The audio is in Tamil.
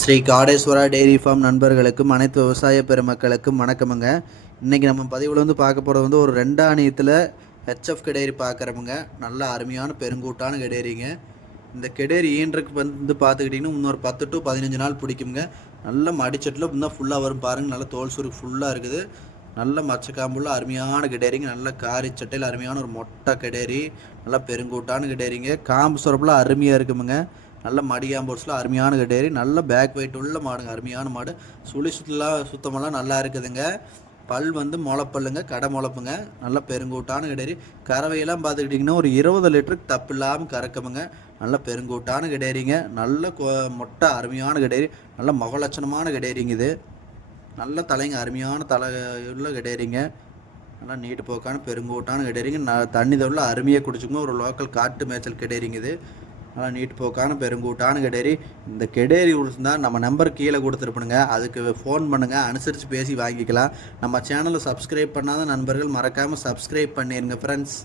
ஸ்ரீ காடேஸ்வரா டெய்ரி ஃபார்ம் நண்பர்களுக்கும் அனைத்து விவசாய பெருமக்களுக்கும் வணக்கமுங்க. இன்றைக்கி நம்ம பதிவில் பார்க்க போகிறது ஒரு ரெண்டாணியத்தில் ஹெச்எஃப் கெடேரி பார்க்குறோமுங்க. நல்ல அருமையான பெருங்கூட்டான கெடேரிங்க. இந்த கெடேரி ஈன்றக்கு பார்த்துக்கிட்டிங்கன்னா இன்னொரு 10 to 15 நாள் பிடிக்குங்க. நல்ல மடிச்சட்டில் இன்னும் ஃபுல்லாக வரும் பாருங்கள். நல்ல தோல் சுருக்கு ஃபுல்லாக இருக்குது. நல்ல மச்சக்காம்புள்ள அருமையான கெடேரிங்க. நல்ல காரி சட்டையில் அருமையான ஒரு மொட்டை கெடேரி. நல்லா பெருங்கூட்டான கெடேரிங்க. காம்பு சுரப்பில் அருமையாக இருக்குமுங்க. நல்ல மடியாம்போர்ஸில் அருமையான கெடேரி. நல்ல பேக் வெயிட் உள்ள மாடுங்க. அருமையான மாடு. சுத்தமெல்லாம் நல்லா இருக்குதுங்க. பல் முளைப்பல்லுங்க, கடை முளைப்புங்க. நல்ல பெருங்கூட்டான கெடேரி. கறவையெல்லாம் பார்த்துக்கிட்டிங்கன்னா ஒரு 20 லிட்டருக்கு தப்பு இல்லாமல் கறக்குமுங்க. நல்ல பெருங்கூட்டான கெடேரிங்க. நல்ல மொட்டை அருமையான கெடேரி. நல்ல முகலட்சணமான கெடேரிங்க இது. நல்ல தலைங்க, அருமையான தலை உள்ள கெடேரிங்க. நல்லா நீட்டு போக்கான பெருங்கூட்டான கெடேரிங்க. தண்ணி தவிர அருமையாக குடிச்சுக்கோங்க. ஒரு லோக்கல் காட்டு மேய்ச்சல் கெடேரிங்க இது. நல்லா நீட்டு போக்கான பெருங்கூட்டான கெடேரி. இந்த கெடேரி தான் நம்ம நம்பர் கீழே கொடுத்துருப்பணுங்க. அதுக்கு ஃபோன் பண்ணுங்கள், அனுசரித்து பேசி வாங்கிக்கலாம். நம்ம சேனலை சப்ஸ்கிரைப் பண்ணாத நண்பர்கள் மறக்காமல் சப்ஸ்கிரைப் பண்ணிடுங்க ஃப்ரெண்ட்ஸ்.